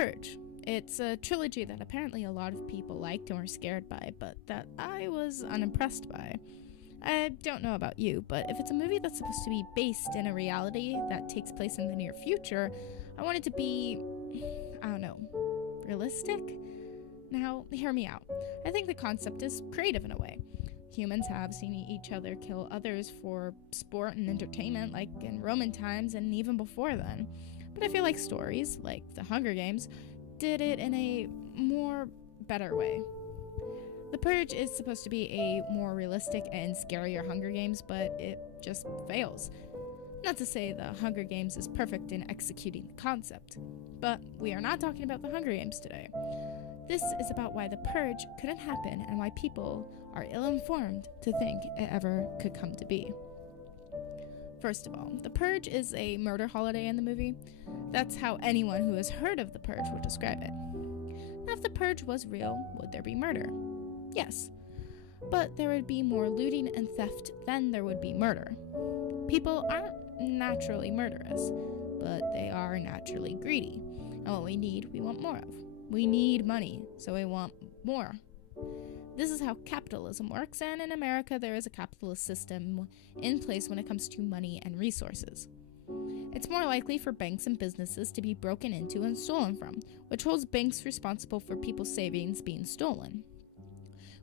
Purge. It's a trilogy that apparently a lot of people liked and were scared by, but that I was unimpressed by. I don't know about you, but if it's a movie that's supposed to be based in a reality that takes place in the near future, I want it to be, realistic? Now, hear me out. I think the concept is creative in a way. Humans have seen each other kill others for sport and entertainment, like in Roman times and even before then. But I feel like stories, like The Hunger Games, did it in a more better way. The Purge is supposed to be a more realistic and scarier Hunger Games, but it just fails. Not to say The Hunger Games is perfect in executing the concept, but we are not talking about The Hunger Games today. This is about why The Purge couldn't happen and why people are ill-informed to think it ever could come to be. First of all, The Purge is a murder holiday in the movie. That's how anyone who has heard of The Purge would describe it. Now, if The Purge was real, would there be murder? Yes. But there would be more looting and theft than there would be murder. People aren't naturally murderous, but they are naturally greedy. And what we need, we want more of. We need money, so we want more. This is how capitalism works, and in America there is a capitalist system in place when it comes to money and resources. It's more likely for banks and businesses to be broken into and stolen from, which holds banks responsible for people's savings being stolen.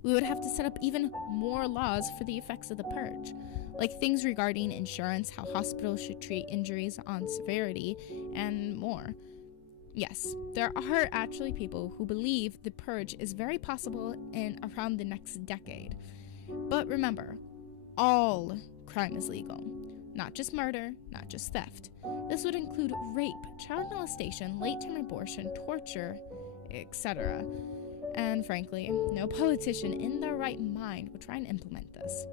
We would have to set up even more laws for the effects of the purge, like things regarding insurance, how hospitals should treat injuries on severity, and more. Yes, there are actually people who believe the purge is very possible in around the next decade. But remember, all crime is legal. Not just murder, not just theft. This would include rape, child molestation, late-term abortion, torture, etc. And frankly, no politician in their right mind would try and implement this.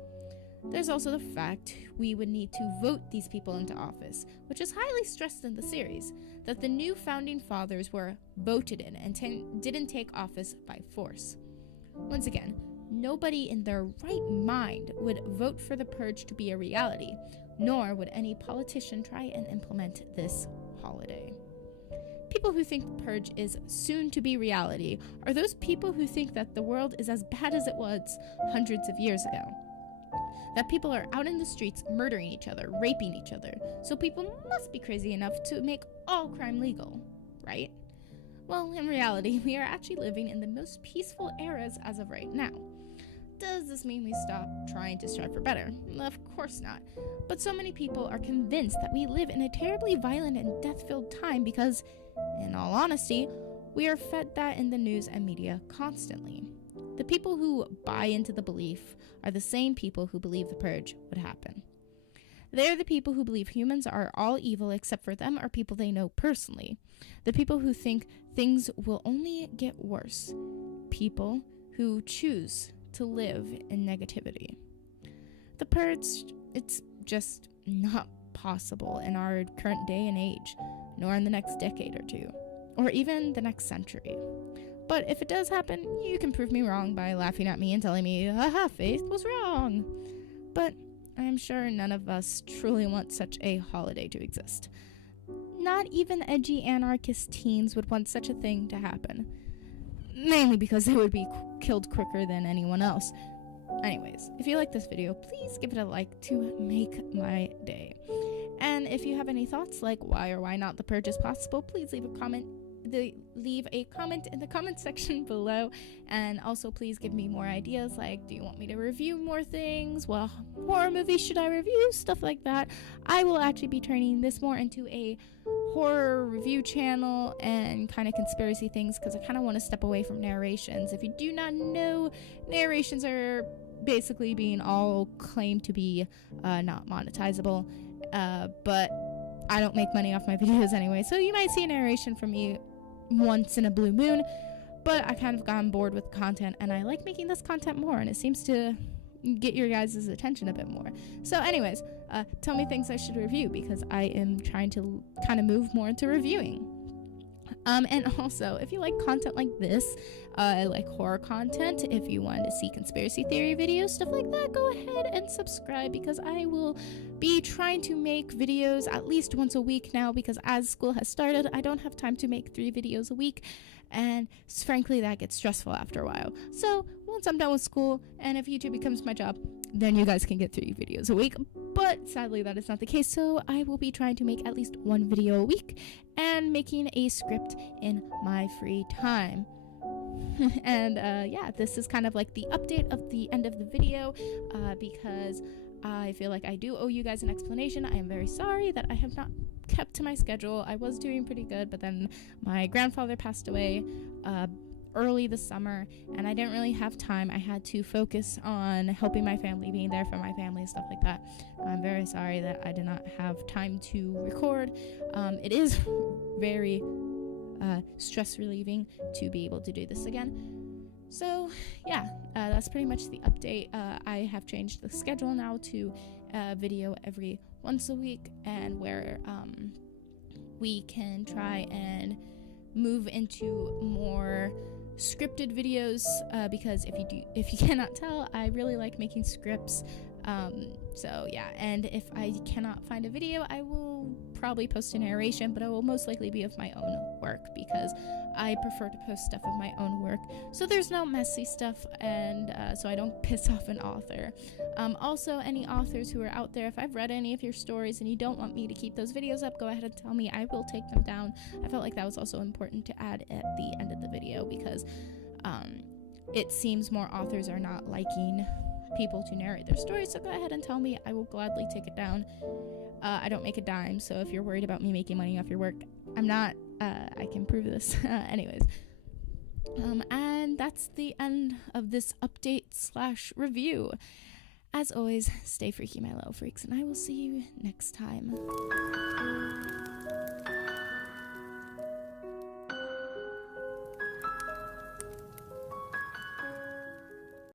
There's also the fact we would need to vote these people into office, which is highly stressed in the series, that the new founding fathers were voted in and didn't take office by force. Once again, nobody in their right mind would vote for the purge to be a reality, nor would any politician try and implement this holiday. People who think the purge is soon to be reality are those people who think that the world is as bad as it was hundreds of years ago. That people are out in the streets murdering each other, raping each other, so people must be crazy enough to make all crime legal, right? Well, in reality, we are actually living in the most peaceful eras as of right now. Does this mean we stop trying to strive for better? Of course not. But so many people are convinced that we live in a terribly violent and death-filled time because, in all honesty, we are fed that in the news and media constantly. The people who buy into the belief are the same people who believe the purge would happen. They're the people who believe humans are all evil except for them or people they know personally. The people who think things will only get worse. People who choose to live in negativity. The purge, it's just not possible in our current day and age, nor in the next decade or two, or even the next century. But if it does happen, you can prove me wrong by laughing at me and telling me, haha, Faith was wrong. But I'm sure none of us truly want such a holiday to exist. Not even edgy anarchist teens would want such a thing to happen. Mainly because they would be killed quicker than anyone else. Anyways, if you like this video, please give it a like to make my day. And if you have any thoughts like why or why not the purge is possible, please leave a comment in the comment section below, and also please give me more ideas, like do you want me to review more things, what horror movies should I review, stuff like that. I will actually be turning this more into a horror review channel and kind of conspiracy things, because I kind of want to step away from narrations. If you do not know, narrations are basically being all claimed to be not monetizable, but I don't make money off my videos anyway, so you might see a narration from me once in a blue moon, but I kind of gotten bored with content and I like making this content more, and it seems to get your guys' attention a bit more. So anyways, tell me things I should review, because I am trying to kind of move more into reviewing. And also, if you like content like this, like horror content, if you want to see conspiracy theory videos, stuff like that, go ahead and subscribe, because I will be trying to make videos at least once a week now, because as school has started, I don't have time to make 3 videos a week, and frankly, that gets stressful after a while. So once I'm done with school, and if YouTube becomes my job, then you guys can get 3 videos a week. But sadly, that is not the case, so I will be trying to make at least 1 video a week and making a script in my free time. And yeah, this is kind of like the update of the end of the video, because I feel like I do owe you guys an explanation. I am very sorry that I have not kept to my schedule. I was doing pretty good, but then my grandfather passed away early this summer, and I didn't really have time. I had to focus on helping my family, being there for my family and stuff like that. I'm very sorry that I did not have time to record. It is very stress relieving to be able to do this again. So yeah, that's pretty much the update. I have changed the schedule now to video every once a week, and where we can try and move into more scripted videos, because if you cannot tell, I really like making scripts. So yeah, and if I cannot find a video, I will probably post a narration, but it will most likely be of my own work, because I prefer to post stuff of my own work, so there's no messy stuff, and so I don't piss off an author. Also, any authors who are out there, if I've read any of your stories and you don't want me to keep those videos up, go ahead and tell me. I will take them down. I felt like that was also important to add at the end of the video, because it seems more authors are not liking people to narrate their stories, so go ahead and tell me. I will gladly take it down. I don't make a dime, so if you're worried about me making money off your work, I'm not. I can prove this. Anyways, and that's the end of this update/review. As always, stay freaky, my little freaks, and I will see you next time.